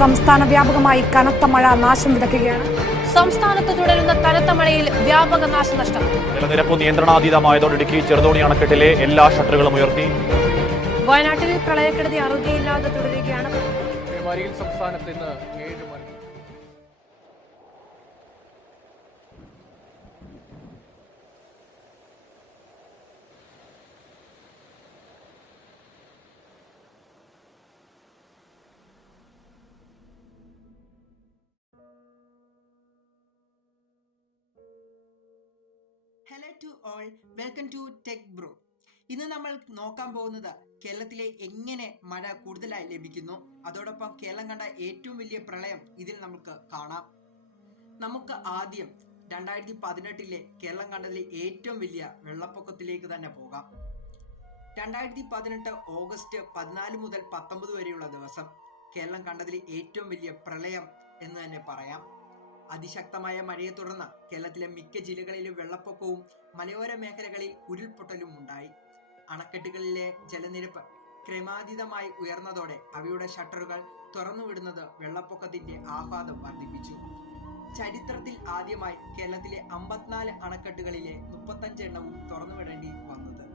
സംസ്ഥാന വ്യാപകമായി കനത്ത മഴ നാശം വിതയ്ക്കുകയാണ്. സംസ്ഥാനത്ത് തുടരുന്ന കനത്ത മഴയിൽ വ്യാപക നാശനഷ്ടം. ജലനിരപ്പ് നിയന്ത്രണാതീതമായതോടെ ഇടുക്കി ചെറുതോണി അണക്കെട്ടിലെ എല്ലാ ഷട്ടറുകളും ഉയർത്തി. വയനാട്ടിൽ പ്രളയക്കെടുതി അറുതിയില്ലാതെ തുടരുകയാണ്. സംസ്ഥാനത്ത് ഇന്ന് ഏഴ് മരണം to all welcome to tech bro ഇന്ന് നമ്മൾ നോക്കാൻ പോകുന്നത് കേരളത്തിലെ എങ്ങനെ മഴ കൂടുതലായി ലഭിക്കുന്നു. അതോടൊപ്പം കേരളം കണ്ട ഏറ്റവും വലിയ പ്രളയം ഇതിൽ നമുക്ക് കാണാം. നമുക്ക് ആദ്യം രണ്ടായിരത്തി പതിനെട്ടിലെ കേരളം കണ്ടതിലെ ഏറ്റവും വലിയ വെള്ളപ്പൊക്കത്തിലേക്ക് തന്നെ പോകാം. രണ്ടായിരത്തി പതിനെട്ട് ഓഗസ്റ്റ് പതിനാല് മുതൽ പത്തൊമ്പത് വരെയുള്ള ദിവസം കേരളം കണ്ടതിലെ ഏറ്റവും വലിയ പ്രളയം എന്ന് തന്നെ പറയാം. അതിശക്തമായ മഴയെ തുടർന്ന് കേരളത്തിലെ മിക്ക ജില്ലകളിലും വെള്ളപ്പൊക്കവും മലയോര മേഖലകളിൽ ഉരുൾപൊട്ടലും ഉണ്ടായി. അണക്കെട്ടുകളിലെ ജലനിരപ്പ് ക്രമാതീതമായി ഉയർന്നതോടെ അവയുടെ ഷട്ടറുകൾ തുറന്നുവിടുന്നത് വെള്ളപ്പൊക്കത്തിന്റെ ആഹ്ലാദം വർദ്ധിപ്പിച്ചു. ചരിത്രത്തിൽ ആദ്യമായി കേരളത്തിലെ അമ്പത്തിനാല് അണക്കെട്ടുകളിലെ മുപ്പത്തഞ്ച് എണ്ണവും തുറന്നുവിടേണ്ടി വന്നത്.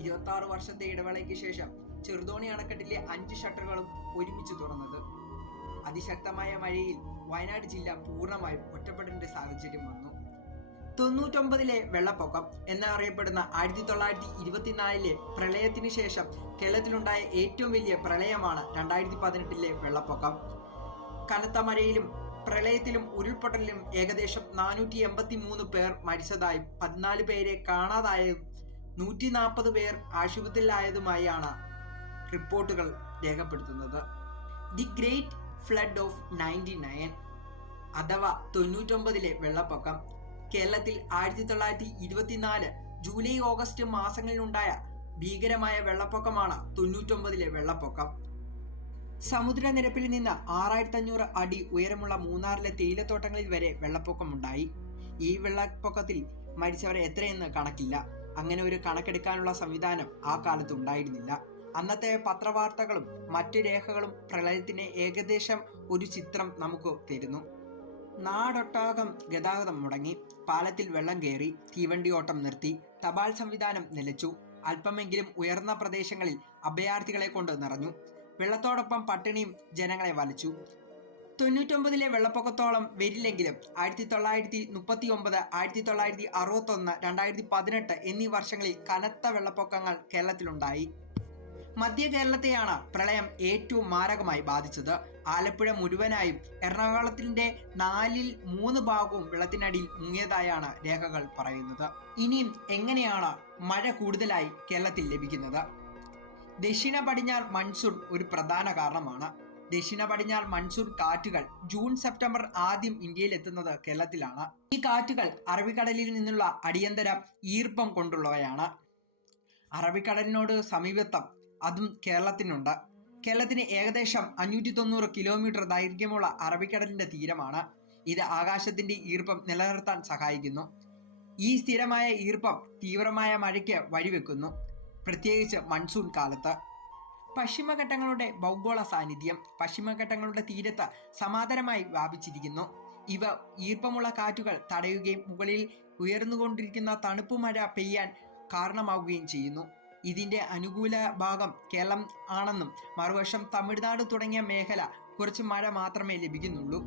ഇരുപത്തി ആറ് വർഷത്തെ ഇടവേളയ്ക്ക് ശേഷം ചെറുതോണി അണക്കെട്ടിലെ അഞ്ച് ഷട്ടറുകളും ഒരുമിച്ച് തുറന്നത്. അതിശക്തമായ മഴയിൽ വയനാട് ജില്ല പൂർണമായും ഒറ്റപ്പെടേണ്ട സാഹചര്യം വന്നു. തൊണ്ണൂറ്റൊമ്പതിലെ വെള്ളപ്പൊക്കം എന്നറിയപ്പെടുന്ന ആയിരത്തി തൊള്ളായിരത്തി ഇരുപത്തിനാലിലെ പ്രളയത്തിന് ശേഷം കേരളത്തിലുണ്ടായ ഏറ്റവും വലിയ പ്രളയമാണ് രണ്ടായിരത്തി പതിനെട്ടിലെ വെള്ളപ്പൊക്കം. കനത്ത മഴയിലും പ്രളയത്തിലും ഉരുൾപൊട്ടലിലും ഏകദേശം നാനൂറ്റി എൺപത്തി മൂന്ന് പേർ മരിച്ചതായും പതിനാല് പേരെ കാണാതായതും നൂറ്റി നാൽപ്പത് പേർ ആശുപത്രിയിലായതുമായാണ് റിപ്പോർട്ടുകൾ രേഖപ്പെടുത്തുന്നത്. The great flood of ninety nine അഥവാ തൊണ്ണൂറ്റൊമ്പതിലെ വെള്ളപ്പൊക്കം കേരളത്തിൽ ആയിരത്തി തൊള്ളായിരത്തി ഇരുപത്തിനാല് ജൂലൈ ഓഗസ്റ്റ് മാസങ്ങളിലുണ്ടായ ഭീകരമായ വെള്ളപ്പൊക്കമാണ് തൊണ്ണൂറ്റൊമ്പതിലെ വെള്ളപ്പൊക്കം. സമുദ്രനിരപ്പിൽ നിന്ന് ആറായിരത്തി അഞ്ഞൂറ് അടി ഉയരമുള്ള മൂന്നാറിലെ തേയിലത്തോട്ടങ്ങളിൽ വരെ വെള്ളപ്പൊക്കമുണ്ടായി. ഈ വെള്ളപ്പൊക്കത്തിൽ മരിച്ചവരെ എത്രയെന്ന് കണക്കില്ല. അങ്ങനെ ഒരു കണക്കെടുക്കാനുള്ള സംവിധാനം ആ കാലത്ത് ഉണ്ടായിരുന്നില്ല. അന്നത്തെ പത്രവാർത്തകളും മറ്റു രേഖകളും പ്രളയത്തിന് ഏകദേശം ഒരു ചിത്രം നമുക്ക് തരുന്നു. നാടൊട്ടാകം ഗതാഗതം മുടങ്ങി പാലത്തിൽ വെള്ളം കയറി തീവണ്ടി ഓട്ടം നിർത്തി തപാൽ സംവിധാനം നിലച്ചു അല്പമെങ്കിലും ഉയർന്ന പ്രദേശങ്ങളിൽ അഭയാർത്ഥികളെ കൊണ്ട് നിറഞ്ഞു. വെള്ളത്തോടൊപ്പം പട്ടിണിയും ജനങ്ങളെ വലച്ചു. തൊണ്ണൂറ്റൊമ്പതിലെ വെള്ളപ്പൊക്കത്തോളം വരില്ലെങ്കിലും ആയിരത്തി തൊള്ളായിരത്തി മുപ്പത്തി ഒമ്പത് ആയിരത്തി തൊള്ളായിരത്തി അറുപത്തൊന്ന് രണ്ടായിരത്തി പതിനെട്ട് എന്നീ വർഷങ്ങളിൽ കനത്ത വെള്ളപ്പൊക്കങ്ങൾ കേരളത്തിലുണ്ടായി. മധ്യ കേരളത്തെയാണ് പ്രളയം ഏറ്റവും മാരകമായി ബാധിച്ചത്. ആലപ്പുഴ മുഴുവനായും എറണാകുളത്തിന്റെ നാലിൽ മൂന്ന് ഭാഗവും വെള്ളത്തിനടിയിൽ മുങ്ങിയതായാണ് രേഖകൾ പറയുന്നത്. ഇനിയും എങ്ങനെയാണ് മഴ കൂടുതലായി കേരളത്തിൽ ലഭിക്കുന്നത്? ദക്ഷിണ പടിഞ്ഞാറ് മൺസൂൺ ഒരു പ്രധാന കാരണമാണ്. ദക്ഷിണ പടിഞ്ഞാറ് മൺസൂൺ കാറ്റുകൾ ജൂൺ സെപ്റ്റംബർ ആദ്യം ഇന്ത്യയിൽ എത്തുന്നത് കേരളത്തിലാണ്. ഈ കാറ്റുകൾ അറബിക്കടലിൽ നിന്നുള്ള അടിയന്തര ഈർപ്പം കൊണ്ടുള്ളവയാണ്. അറബിക്കടലിനോട് സമീപത്തം അതും കേരളത്തിനുണ്ട്. കേരളത്തിന് ഏകദേശം അഞ്ഞൂറ്റി തൊണ്ണൂറ് കിലോമീറ്റർ ദൈർഘ്യമുള്ള അറബിക്കടലിന്റെ തീരമാണ്. ഇത് ആകാശത്തിന്റെ ഈർപ്പം നിലനിർത്താൻ സഹായിക്കുന്നു. ഈ സ്ഥിരമായ ഈർപ്പം തീവ്രമായ മഴയ്ക്ക് വഴിവെക്കുന്നു. പ്രത്യേകിച്ച് മൺസൂൺ കാലത്ത്. പശ്ചിമഘട്ടങ്ങളുടെ ഭൗഗോള സാന്നിധ്യം പശ്ചിമഘട്ടങ്ങളുടെ തീരത്ത് സമാന്തരമായി വ്യാപിച്ചിരിക്കുന്നു. ഇവ ഈർപ്പമുള്ള കാറ്റുകൾ തടയുകയും മുകളിൽ ഉയർന്നുകൊണ്ടിരിക്കുന്ന തണുപ്പ് മഴ പെയ്യാൻ കാരണമാവുകയും ചെയ്യുന്നു. ഇതിന്റെ അനുകൂല ഭാഗം കേരളം ആണെന്നും മറുവശം തമിഴ്നാട് തുടങ്ങിയ മേഖല കുറച്ച് മഴ മാത്രമേ ലഭിക്കുന്നുള്ളൂ.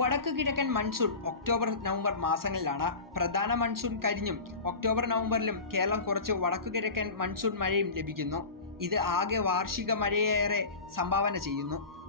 വടക്ക് കിഴക്കൻ മൺസൂൺ ഒക്ടോബർ നവംബർ മാസങ്ങളിലാണ്. പ്രധാന മൺസൂൺ കരിഞ്ഞും ഒക്ടോബർ നവംബറിലും കേരളം കുറച്ച് വടക്കു കിഴക്കൻ മൺസൂൺ മഴയും ലഭിക്കുന്നു. ഇത് ആകെ വാർഷിക മഴയേറെ സംഭാവന ചെയ്യുന്നു.